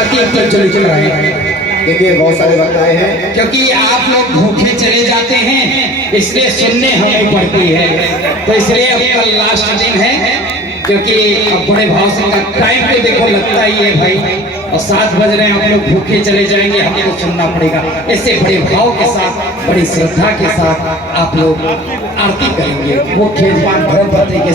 आरती अब तक चल रहा है। देखिए बहुत सारे वक्त आए हैं, क्योंकि आप लोग भूखे चले जाते हैं इसलिए सुनने हमें पड़ती है। तो इसलिए अब कल लास्ट दिन है, क्योंकि अब बड़े भाव से टाइम तो देखो लगता ही है भाई, और 7 बज रहे हैं, आप लोग भूखे चले जाएंगे, हमको सुनना पड़ेगा। ऐसे बड़े भाव के साथ, बड़ी श्रद्धा के साथ आप लोग आरती करेंगे। मुख्य यजमान धर्मपत्नी के